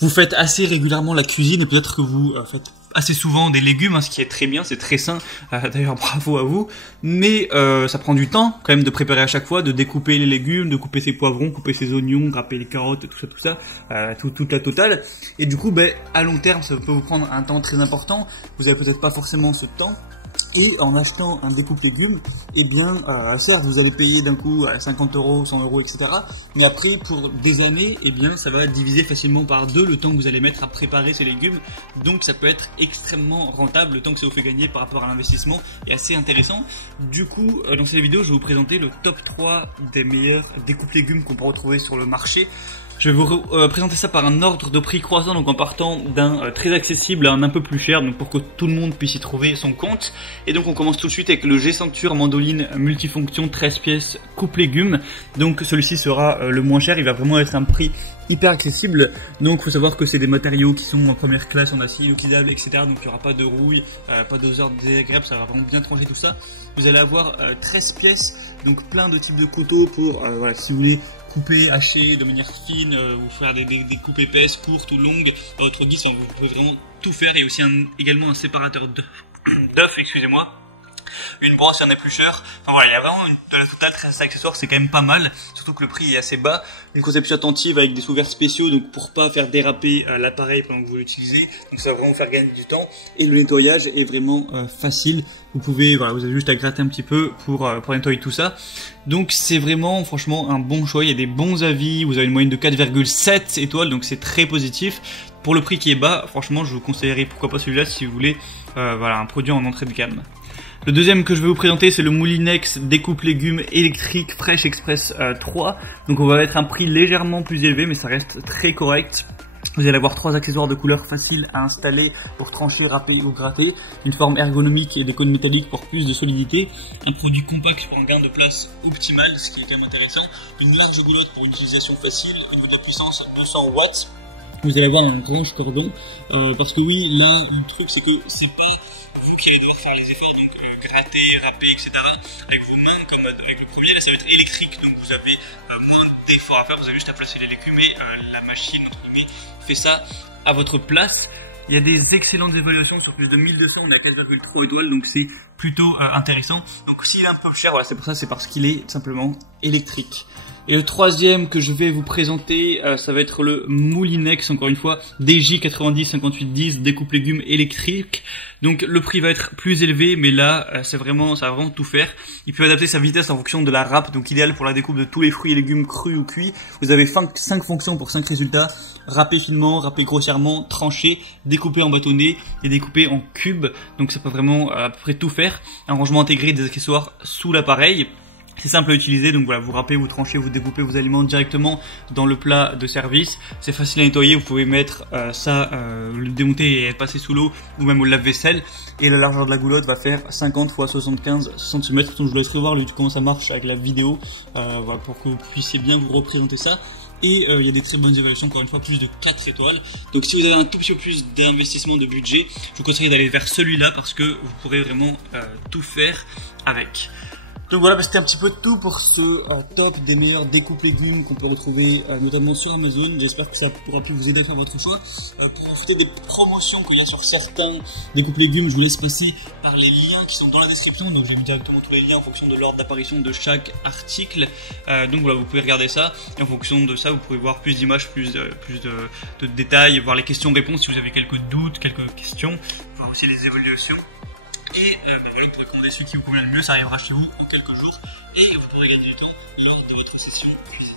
vous faites assez régulièrement la cuisine et peut-être que vous faites assez souvent des légumes, hein, ce qui est très bien, c'est très sain, d'ailleurs bravo à vous, mais ça prend du temps quand même de préparer à chaque fois, de découper les légumes, de couper ses poivrons, couper ses oignons, râper les carottes, tout ça, toute la totale, et du coup à long terme ça peut vous prendre un temps très important, vous avez peut-être pas forcément ce temps. Et en achetant un découpe légumes, eh bien, certes, vous allez payer d'un coup 50 €, 100 €, etc. Mais après, pour des années, eh bien, ça va diviser facilement par 2 le temps que vous allez mettre à préparer ces légumes. Donc, ça peut être extrêmement rentable. Le temps que ça vous fait gagner par rapport à l'investissement est assez intéressant. Du coup, dans cette vidéo, je vais vous présenter le top 3 des meilleurs découpes légumes qu'on peut retrouver sur le marché. Je vais vous présenter ça par un ordre de prix croissant, donc en partant d'un très accessible à un peu plus cher, donc pour que tout le monde puisse y trouver son compte. Et donc on commence tout de suite avec le G-Centure Mandoline multifonction 13 pièces coupe légumes. Donc celui-ci sera le moins cher, il va vraiment être un prix hyper accessible. Donc il faut savoir que c'est des matériaux qui sont en première classe en acier inoxydable, etc. Donc il n'y aura pas de rouille, pas d'odeur désagréable, ça va vraiment bien trancher tout ça. Vous allez avoir 13 pièces, donc plein de types de couteaux pour, voilà, si vous voulez couper, hacher de manière fine, ou faire des coupes épaisses, courtes ou longues, à votre guise, vous pouvez vraiment tout faire. Il y a aussi également un séparateur d'œufs, excusez-moi. Une brosse et un éplucheur. Enfin voilà, il y a vraiment de la totale 13 accessoires, c'est quand même pas mal, surtout que le prix est assez bas. Une conception attentive avec des sous-verres spéciaux, donc pour pas faire déraper l'appareil pendant que vous l'utilisez, donc ça va vraiment faire gagner du temps. Et le nettoyage est vraiment facile. Vous pouvez, voilà, vous avez juste à gratter un petit peu pour nettoyer tout ça. Donc c'est vraiment, franchement, un bon choix. Il y a des bons avis. Vous avez une moyenne de 4,7 étoiles, donc c'est très positif. Pour le prix qui est bas, franchement, je vous conseillerais pourquoi pas celui-là si vous voulez, voilà, un produit en entrée de gamme. Le deuxième que je vais vous présenter, c'est le Moulinex découpe légumes électrique Fresh Express 3. Donc on va mettre un prix légèrement plus élevé, mais ça reste très correct. Vous allez avoir 3 accessoires de couleur faciles à installer pour trancher, râper ou gratter, une forme ergonomique et des cônes métalliques pour plus de solidité, un produit compact pour un gain de place optimal, ce qui est quand même intéressant, une large goulotte pour une utilisation facile, un niveau de puissance 200 watts. Vous allez avoir un range cordon, parce que oui, là, le truc c'est que c'est pas vous qui allez devoir faire les efforts, donc gratter, râper, etc. avec vos mains comme avec le premier, là ça va être électrique, donc vous avez moins d'efforts à faire, vous avez juste à placer les légumes et la machine, entre guillemets, fait ça à votre place. Il y a des excellentes évaluations sur plus de 1200, on est à 4,3 étoiles, donc c'est plutôt intéressant. Donc s'il est un peu cher, voilà, c'est pour ça, c'est parce qu'il est simplement électrique. Et le troisième que je vais vous présenter, ça va être le Moulinex, encore une fois, DJ905810 découpe légumes électrique. Donc le prix va être plus élevé, mais là, ça va vraiment tout faire. Il peut adapter sa vitesse en fonction de la râpe, donc idéal pour la découpe de tous les fruits et légumes crus ou cuits. Vous avez 5 fonctions pour 5 résultats. Râper finement, râper grossièrement, trancher, découper en bâtonnets et découper en cubes. Donc ça peut vraiment à peu près tout faire. Un rangement intégré des accessoires sous l'appareil. C'est simple à utiliser, donc voilà, vous râpez, vous tranchez, vous découpez vos aliments directement dans le plat de service. C'est facile à nettoyer, vous pouvez mettre le démonter et passer sous l'eau ou même au lave-vaisselle. Et la largeur de la goulotte va faire 50 x 75 cm. Donc je vous laisserai voir comment ça marche avec la vidéo, voilà, pour que vous puissiez bien vous représenter ça. Et il y a des très bonnes évaluations, encore une fois, plus de 4 étoiles. Donc si vous avez un tout petit peu plus d'investissement de budget, je vous conseille d'aller vers celui-là parce que vous pourrez vraiment tout faire avec. Donc voilà, c'était un petit peu tout pour ce top des meilleurs découpes légumes qu'on peut retrouver notamment sur Amazon. J'espère que ça pourra plus vous aider à faire votre choix. Pour profiter des promotions qu'il y a sur certains découpes légumes, je vous laisse passer par les liens qui sont dans la description. Donc j'ai mis directement tous les liens en fonction de l'ordre d'apparition de chaque article. Donc voilà, vous pouvez regarder ça. Et en fonction de ça, vous pouvez voir plus d'images, plus de détails, voir les questions-réponses si vous avez quelques doutes, quelques questions, voir aussi les évaluations. Et voilà, vous pourrez commander celui qui vous convient le mieux, ça arrivera chez vous en quelques jours et vous pourrez gagner du temps lors de votre session cuisine.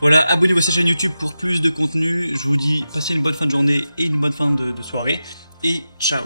Voilà, abonnez-vous à cette chaîne YouTube pour plus de contenu. Je vous dis passez une bonne fin de journée et une bonne fin de soirée et ciao.